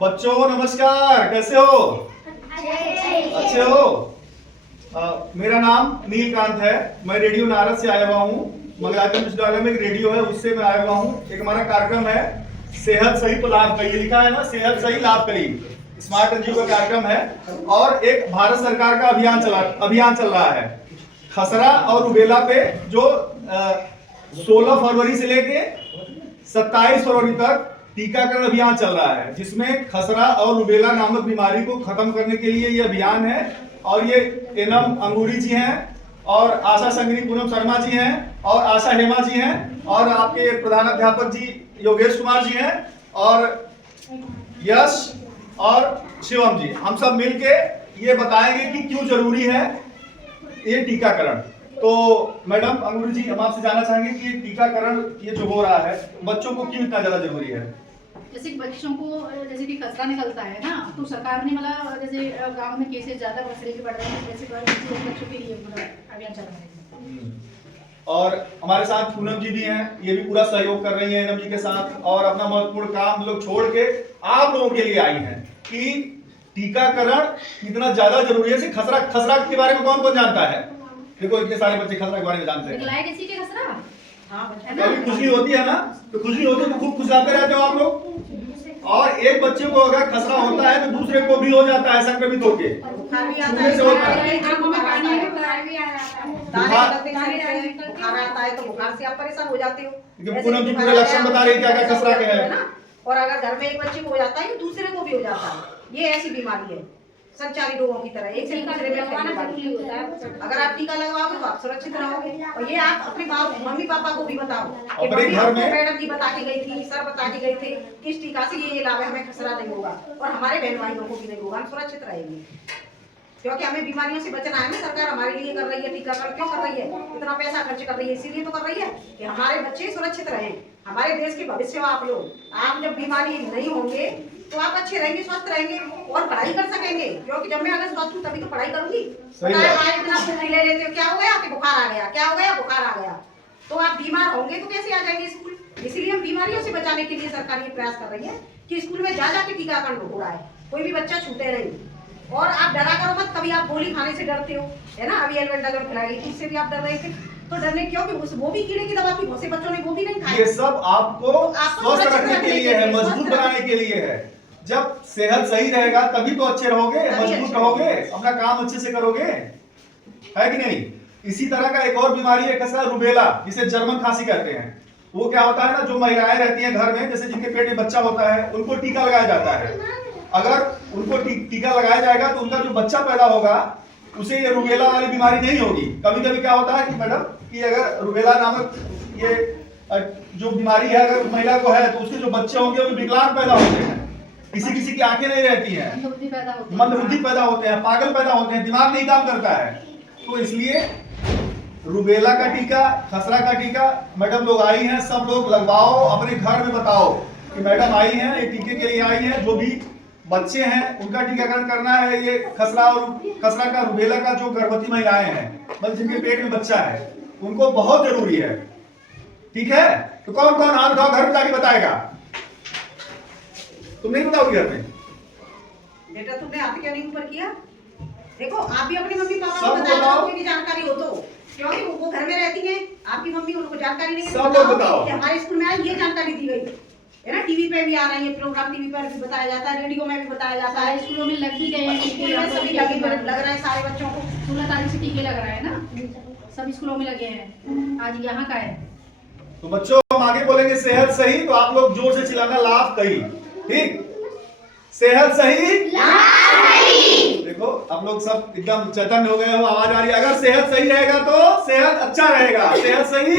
बच्चों नमस्कार, कैसे हो? अच्छे हो? मेरा नाम नीलकांत है। मैं रेडियो नारद से आया हुआ हूँ। मंगलाचरण विश्वविद्यालय में एक रेडियो है, उससे मैं आया हुआ हूँ। एक हमारा कार्यक्रम है सेहत सही तो लाभ कही, लिखा है ना, सेहत सही लाभ कही, स्मार्ट एनजीओ का कार्यक्रम है। और एक भारत सरकार का अभियान चल रहा है खसरा और रुबेला पे, जो 16 फरवरी से लेके 27 फरवरी तक टीकाकरण अभियान चल रहा है, जिसमें खसरा और रुबेला नामक बीमारी को खत्म करने के लिए ये अभियान है। और ये एनम अंगूरी जी हैं, और आशा संगनी पूनम शर्मा जी हैं, और आशा हेमा जी हैं, और आपके प्रधानाध्यापक जी योगेश कुमार जी हैं, और यश और शिवम जी, हम सब मिलके ये बताएंगे कि क्यों जरूरी है ये टीकाकरण। तो मैडम अंगूरी जी, हम आपसे जानना चाहेंगे कि टीकाकरण ये जो हो रहा है बच्चों को क्यों इतना ज्यादा जरूरी है? जैसे बच्चों को, जैसे कि खसरा निकलता है ना, तो सरकार ने मतलब जैसे गांव में केसेस ज्यादा खसरे के बढ़ रहे हैं, जैसे बच्चों के लिए अभियान चल रहा है। और हमारे साथ पूनम जी भी हैं, ये भी पूरा सहयोग कर रही हैं एनम जी के साथ, और अपना महत्वपूर्ण काम लोग छोड़ के आप लोगों के लिए आई हैं कि टीकाकरण कितना ज्यादा जरूरी है। खसरा के बारे में कौन कौन जानता है? देखो इतने सारे बच्चे खसरा के बारे में जानते हैं। किसी के खसरा? कभी खुशी होती है ना, तो खुशी होती है तो खूब खुशाते रहते हो आप लोग। और एक बच्चे को अगर खसरा होता है तो दूसरे को भी हो जाता है संक्रमित होके, छूने से होता है। बुखार आता है तो बुखार से आप परेशान हो जाते हो। पूनम जी पूरे लक्षण बता रही है क्या क्या खसरा के हैं। और अगर घर में एक बच्चे को हो जाता है तो दूसरे को भी हो जाता है। ये ऐसी बीमारी है संचारी रोगों की तरह, एक से दूसरे में फैलने वाली होता है। अगर आप टीका लगवाओगे तो आप सुरक्षित रहोगे। और ये आप अपने मम्मी पापा को भी बताओ कि मम्मी आपको मैडम जी बता के गई थी, सर बता के गए थे कि इस टीका से ये लाभ है, हमें खसरा नहीं होगा और हमारे बहन भाइयों को भी नहीं होगा, हम सुरक्षित रहेंगे। क्योंकि हमें बीमारियों से बचना है ना, सरकार हमारे लिए कर रही है टीकाकरण। क्यों कर रही है? इतना पैसा खर्च कर रही है, इसीलिए तो कर रही है कि हमारे बच्चे सुरक्षित रहें। हमारे देश के भविष्य आप लोग, आप जब बीमारी नहीं होंगे तो आप अच्छे रहेंगे, स्वस्थ रहेंगे और पढ़ाई कर सकेंगे। क्योंकि जब मैं अगर स्वस्थ हूँ तभी तो पढ़ाई करूंगी। इतना फूल ले लेते हो, क्या हो गया कि बुखार आ गया, क्या हो गया बुखार आ गया, तो आप बीमार होंगे तो कैसे आ जाएंगे स्कूल। इसीलिए हम बीमारियों से बचाने के लिए सरकार ये प्रयास कर रही है कि स्कूल में जा के टीकाकरण हो रहा है, कोई भी बच्चा छूटे नहीं। और आप डरा करो मत, कभी आप गोली खाने से डरते हो, है ना, अभी एल्बेंडाजोल खिलाई थी, इससे भी आप डर रहे थे। तो डरने क्यों कि वो भी कीड़े की दवा थी, बहुत से बच्चों ने वो भी नहीं खाई। ये सब आपको स्वस्थ रखने के लिए है, मजबूत बनाने के लिए है। जब सेहत सही रहेगा तभी तो अच्छे रहोगे, मजबूत रहोगे, अपना काम अच्छे से करोगे, है कि नहीं? इसी तरह का एक और बीमारी है खसरा रुबेला, जिसे जर्मन खांसी कहते हैं। वो क्या होता है ना, जो महिलाएं रहती हैं घर में, जैसे जिनके पेट में बच्चा होता है, उनको टीका लगाया जाता है। अगर उनको टीका लगाया जाएगा तो उनका जो बच्चा पैदा होगा उसे ये रुबेला वाली बीमारी नहीं होगी। कभी कभी क्या होता है कि मैडम कि अगर रुबेला नामक ये जो बीमारी है अगर महिला को है तो उसके जो बच्चे होंगे वो विकलांग पैदा होते हैं, किसी किसी की आंखें नहीं रहती हैं, मंदबुद्धि पैदा होते हैं, पागल पैदा होते हैं, दिमाग नहीं काम करता है। तो इसलिए रुबेला का टीका, खसरा का टीका मैडम लोग आई हैं, सब लोग लगवाओ, अपने घर में बताओ कि मैडम आई हैं, ये टीके के लिए आई हैं। जो भी बच्चे हैं उनका टीकाकरण करना है। ये खसरा का रुबेला का जो गर्भवती महिलाएं हैं, मतलब जिनके पेट में बच्चा है, उनको बहुत जरूरी है। ठीक है, तो कौन कौन हाथ उठाओ, घर में जाके बताएगा। तुम नहीं बताओगी घर में? बेटा तुमने हाथ क्यों नहीं ऊपर किया? देखो आप भी अपनी मम्मी पापा को बताओ, कोई भी जानकारी हो तो, क्योंकि वो घर में रहती हैं, आपकी मम्मी, उनको जानकारी नहीं है। सब लोग बताओ कि हमारे स्कूल में आज ये जानकारी दी गई है ना, टीवी पे भी आ रही है प्रोग्राम, टीवी पर भी बताया जाता है, रेडियो में भी बताया जाता है, स्कूलों में लग भी गए हैं टीके, सभी लग रहे हैं सारे बच्चों को। 16 तारीख से टीके लग रहा है ना, सब स्कूलों में लगे हैं। आज यहाँ का है। तो बच्चों हम आगे बोलेंगे सेहत सही, तो आप लोग जोर से चिल्लाना लाभ कही। ठीक, सेहत सही, देखो आप लोग सब एकदम चैतन्य हो गए हो, आवाज आ रही है। अगर सेहत सही रहेगा तो सेहत अच्छा रहेगा। सेहत सही,